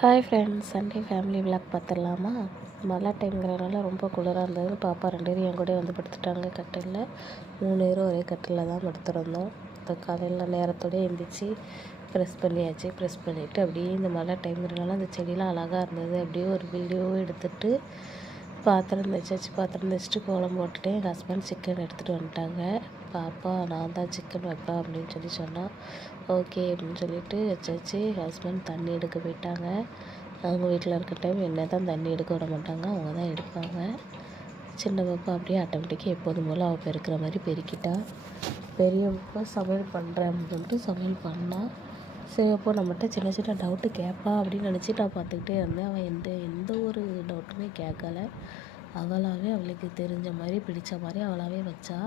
Hi friends, Sunday family vlog பார்த்துடலாமா? மழை டைம்ங்கிறனால ரொம்ப குளிராக இருந்தது. பாப்பா 2 பேரும் என் கூட வந்து படுத்துட்டாங்க கட்டிலில். 3 பேரும் ஒரே கட்டிலில் தான் படுத்துருந்தோம். இப்போ காலையில் நேரத்தோடு எழுந்திரிச்சி ப்ரெஸ் பண்ணியாச்சு. ப்ரெஸ் பண்ணிவிட்டு அப்படியே இந்த மழை டைம்ங்கிறனால அந்த செடியெலாம் அழகாக இருந்தது. அப்படியே ஒரு வீடியோ எடுத்துகிட்டு பாத்திரம் தேய்ச்சிட்டு கோலம் போட்டுட்டு எங்கள் ஹஸ்பண்ட் சிக்கன் எடுத்துகிட்டு வந்துட்டாங்க. பாப்பா நான் தான் சிக்கன் வைப்பேன் அப்படின்னு சொன்னான். ஓகே அப்படின்னு சொல்லிட்டு வச்சாச்சு. ஹஸ்பண்ட் தண்ணி எடுக்க போயிட்டாங்க. அவங்க வீட்டில் இருக்க டைம் என்ன தான் தண்ணி எடுக்க விட மாட்டாங்க, அவங்க தான் எடுப்பாங்க. சின்ன பாப்பா அப்படியே ஆட்டோமேட்டிக்காக எப்போதும் போல் அவள் பெருக்கிற மாதிரி பெருக்கிட்டா. பெரிய பாப்பா சமையல் பண்ணுறேன் அப்படின்னு சொல்லிட்டு சமையல் பண்ணால் சரி, அப்போ நம்மகிட்ட சின்ன சின்ன டவுட்டு கேட்பா அப்படின்னு நினச்சி நான் பார்த்துக்கிட்டே இருந்தேன். அவள் எந்த ஒரு டவுட்டுமே கேட்கல. அவளாகவே அவளுக்கு தெரிஞ்ச மாதிரி பிடிச்ச மாதிரி அவளாகவே வச்சா.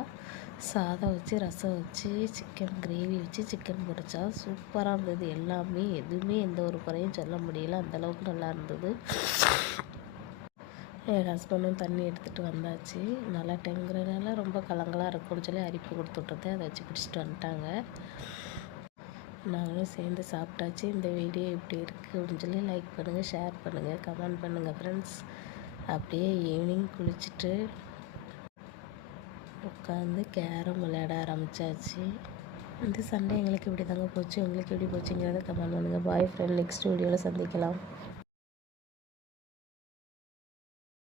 சாதம் வச்சு, ரசம் வச்சு, சிக்கன் கிரேவி வச்சு சிக்கன் பொரிச்சா. சூப்பராக இருந்தது எல்லாமே. எதுவுமே எந்த ஒரு குறையும் சொல்ல முடியல, அந்தளவுக்கு நல்லா இருந்தது. என் ஹஸ்பண்டும் தண்ணி எடுத்துகிட்டு வந்தாச்சு. நல்லா டைம்ங்கிறதுனால ரொம்ப கலங்கலாக இருக்கும்னு சொல்லி அரிப்பு கொடுத்துட்றது, அதை வச்சு பிடிச்சிட்டு வந்துட்டாங்க. நாங்களும் சேர்ந்து சாப்பிட்டாச்சு. இந்த வீடியோ எப்படி இருக்குது அப்படின்னு சொல்லி லைக் பண்ணுங்கள், ஷேர் பண்ணுங்கள், கமெண்ட் பண்ணுங்கள் ஃப்ரெண்ட்ஸ். அப்படியே ஈவினிங் குளிச்சுட்டு உட்காந்து கேரம் விளையாட ஆரம்பித்தாச்சு. இந்த சண்டே எங்களுக்கு இப்படி தாங்க போச்சு. உங்களுக்கு எப்படி போச்சுங்கிறத கமெண்ட் பண்ணுங்கள். பாய் ஃப்ரெண்ட், நெக்ஸ்ட் வீடியோவில் சந்திக்கலாம்.